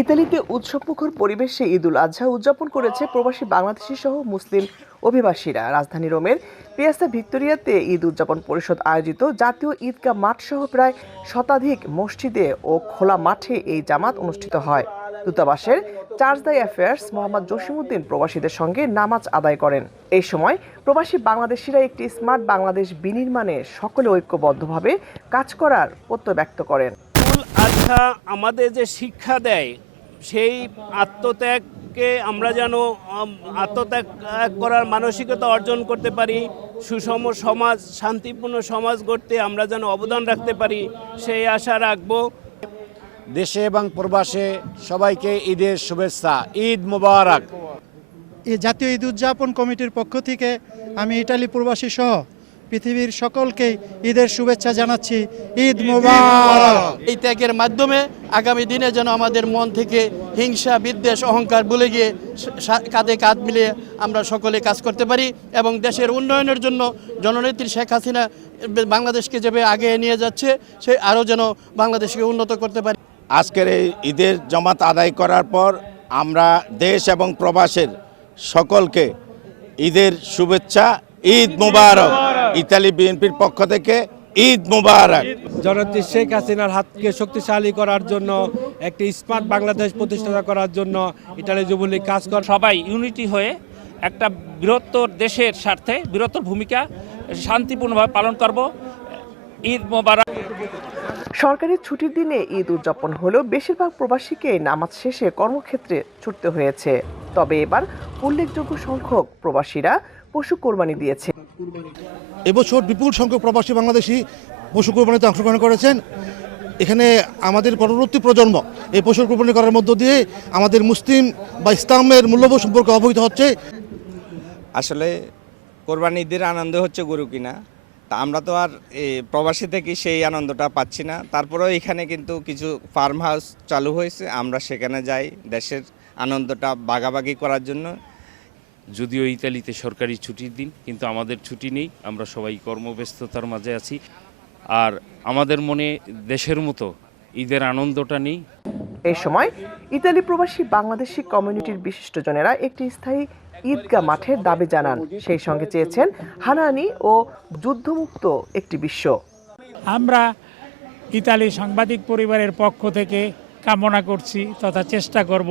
ইতালিতে উৎসবমুখর পরিবেশে ঈদুল আজহা উদযাপন করেছে প্রবাসী বাংলাদেশি সহ মুসলিম অভিবাসীরা। রাজধানী রোমের পিয়াসা ভিক্টোরিয়াতে ঈদ উদযাপন পরিষদ আয়োজিত জাতীয় ঈদগাহ মাঠ সহ প্রায় শতাধিক মসজিদে ও খোলা মাঠে এই জামাত অনুষ্ঠিত হয়। দূতাবাসের charge the affairs Mohammad Jasimuddin প্রবাসীদের সঙ্গে নামাজ আদায় করেন। এই সময় প্রবাসী বাংলাদেশিরা একটি স্মার্ট বাংলাদেশ বিনির্মাণে সকলে ঐক্যবদ্ধভাবে কাজ করার প্রত্যয় ব্যক্ত করেন। ঈদুল আজহা আমাদের যে শিক্ষা দেয়, সেই আত্মত্যাগকে আমরা যেন আত্মত্যাগ করার মানসিকতা অর্জন করতে পারি, সুষম সমাজ, শান্তিপূর্ণ সমাজ গড়তে আমরা যেন অবদান রাখতে পারি, সেই আশা রাখব। দেশে এবং প্রবাসে সবাইকে ঈদের শুভেচ্ছা, ঈদ মুবারক। এই জাতীয় ঈদ উদযাপন কমিটির পক্ষ থেকে আমি ইটালি প্রবাসী সহ পৃথিবীর সকলকে ঈদের শুভেচ্ছা জানাচ্ছি। ঈদ মুবারক। এই ত্যাগের মাধ্যমে আগামী দিনে যেন আমাদের মন থেকে হিংসা, বিদ্বেষ, অহংকার ভুলে গিয়ে কাঁধে কাঁধ মিলিয়ে আমরা সকলে কাজ করতে পারি এবং দেশের উন্নয়নের জন্য জননেত্রী শেখ হাসিনা বাংলাদেশকে যেভাবে আগে নিয়ে যাচ্ছে, সে আরও যেন বাংলাদেশকে উন্নত করতে পারি। আজকের এই ঈদের জামাত আদায় করার পর আমরা দেশ এবং প্রবাসের সকলকে ঈদের শুভেচ্ছা, ঈদ মুবারক। ইতালি বিএনপির পক্ষ থেকে ঈদ মুবারক। জননেত্রী শেখ হাসিনার হাতকে শক্তিশালী করার জন্য, একটি স্মার্ট বাংলাদেশ প্রতিষ্ঠা করার জন্য ইতালি যুবলীগ কাজ করে। সবাই ইউনিটি হয়ে একটা বৃহত্তর দেশের স্বার্থে বৃহত্তর ভূমিকা শান্তিপূর্ণভাবে পালন করব। ঈদ মুবারক। সরকারি ছুটির দিনে ঈদ উদযাপন হলেও বেশিরভাগ প্রবাসীকে নামাজ শেষে কর্মক্ষেত্রে ছুটতে হয়েছে। তবে এবার উল্লেখযোগ্য সংখ্যক প্রবাসীরা পশু কোরবানি দিয়েছে। এবছর বিপুল সংখ্যক প্রবাসী বাংলাদেশি পশু কোরবানিতে অংশগ্রহণ করেছেন। এখানে আমাদের পরবর্তী প্রজন্ম এই পশু কোরবানি করার মধ্য দিয়ে আমাদের মুসলিম বা ইসলামের মূল্যবোধ সম্পর্কে অবহিত হচ্ছে। আসলে কোরবানি ঈদের আনন্দ হচ্ছে গরু কিনা, তা আমরা তো আর প্রবাসী থেকে সেই আনন্দটা পাচ্ছি না। তারপরেও এখানে কিন্তু কিছু ফার্ম হাউস চালু হয়েছে, আমরা সেখানে যাই দেশের আনন্দটা ভাগাভাগি করার জন্য। যদিও ইতালিতে সরকারি ছুটির দিন, কিন্তু আমাদের ছুটি নেই, আমরা সবাই কর্মব্যস্ততার মাঝে আছি। আর আমাদের মনে দেশের মতো ঈদের আনন্দটা নেই। এই সময় ইতালি প্রবাসী বাংলাদেশি কমিউনিটির বিশিষ্টজনেরা একটি স্থায়ী ঈদগাহ মাঠের দাবি জানান। সেই সঙ্গে চেয়েছেন হানাহানি ও যুদ্ধমুক্ত একটি বিশ্ব। আমরা ইতালি সাংবাদিক পরিবারের পক্ষ থেকে কামনা করছি তথা চেষ্টা করব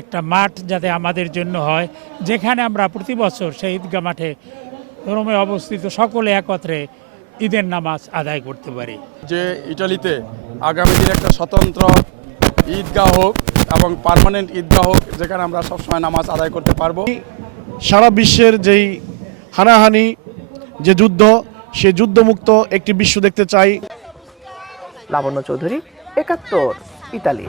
একটা মাঠ যাতে আমাদের জন্য হয়, যেখানে আমরা প্রতি বছর সেই ঈদগাহ মাঠে রোমে অবস্থিত সকলে একত্রে ঈদের নামাজ আদায় করতে পারি। যে ইটালিতে আগামী দিনে একটা স্বতন্ত্র ঈদগাহ হোক এবং পার্মানেন্ট ঈদগাহ হোক, যেখানে আমরা সবসময় নামাজ আদায় করতে পারবো। সারা বিশ্বের যেই হানাহানি, যে যুদ্ধ, সে যুদ্ধমুক্ত একটি বিশ্ব দেখতে চাই। লাবণ্য চৌধুরী, ৭১, ইতালি।